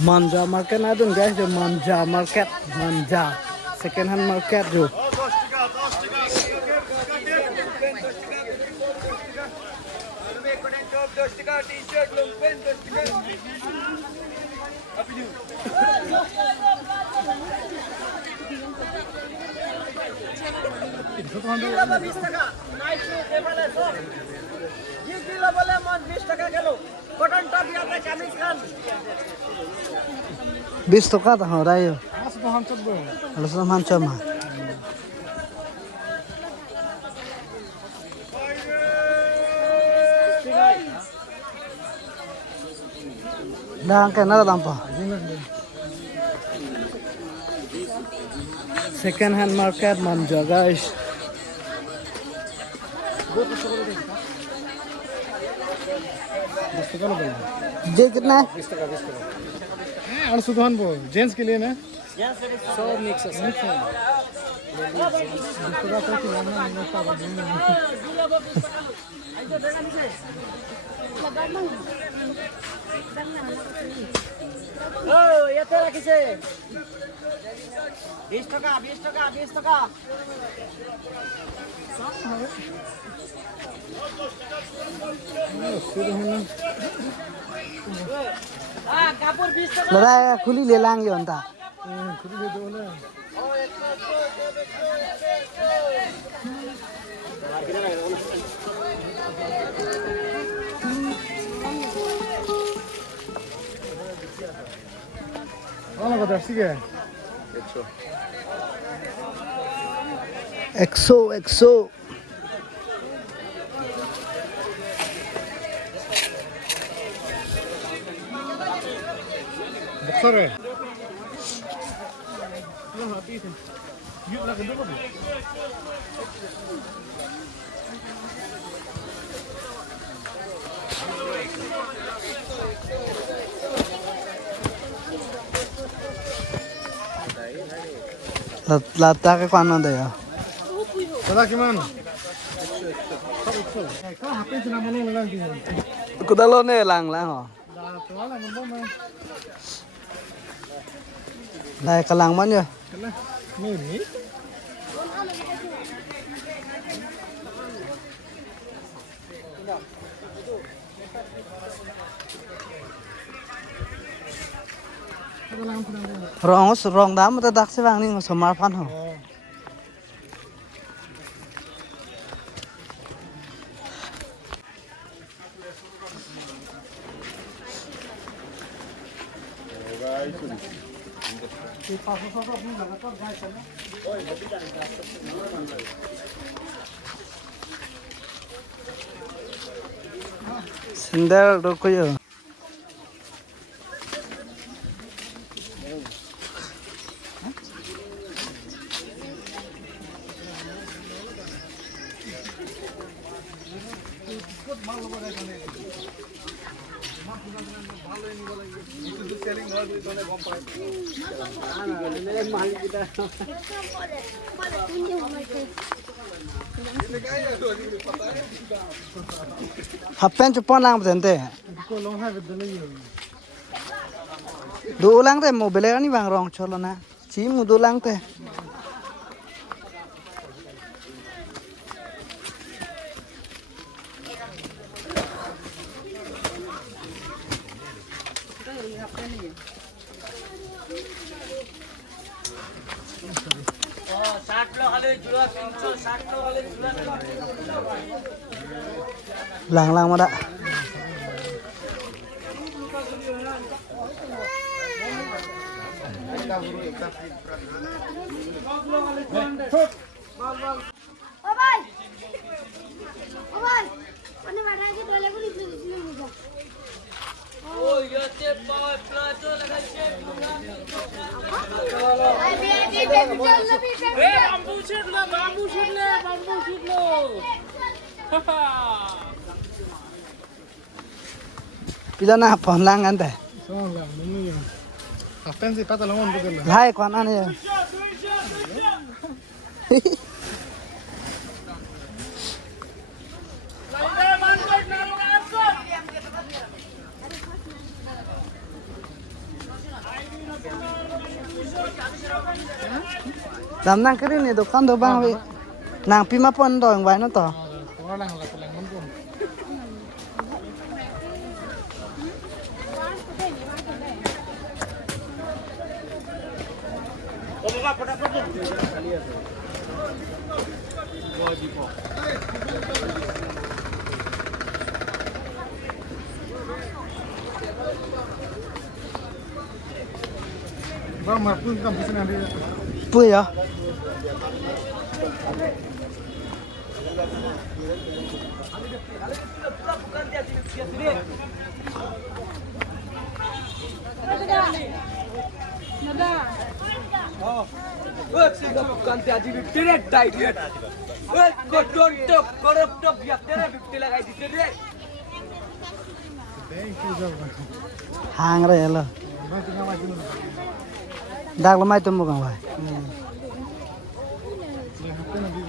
Manja market na dun guys, yung Manja market, Manja second hand market jo. Bis to ka ta ho rayo. Alas na hancam ha. Dah angkat nada tampa. Second hand market Manja guys. जे कितना है 20 टका 800 वो gents के लिए ना सब mix है ये तेरा किसे 20 टका 20 टका 20 टका कापुर 20 टका लड़ा खुली ले लांगे अंता खुद ले दो ना Ano kadar sige? 100 Besar ya? Lah habis. Yuk lah kedua tu. lata ke kano da ya Kada kiman? Kau hape cina mana ulang dia? kudalo ne lang lang ho Dah tua lah ngomong mah. lai kalang man ya Kena ni. rong dam ta dak se wang ni somar pan ho sendal roko yo hapen chupon lang bente Kau long hai betul ni. du lang te mobile ni bang rong cholo na chi mu du lang te lang lang mo da Bye. Bye. Mana mana ke dole ko nitu nitu muka. Oh, ya te pa plato laga che. bambu shoot lo pila na pon lang ante Soalnya ini apa sih kata lawan betul lah. Hai kon ane. Làm nang cái này đồ con đồ bang vậy. Nàng pima pon đồ yang nó to. Orang lah pulang mumpung. Bang, mapun kan bisa nanti. Pui ya. bukan tiaji direct direct. Kotor tok, korup tok, biak tere 50 lagai di direct. Thank you, Jawab. Hàng rồi là. Bang, tinggal maju dulu. Dak lemai tumbuh kan, Pak. Lihatnya nanti.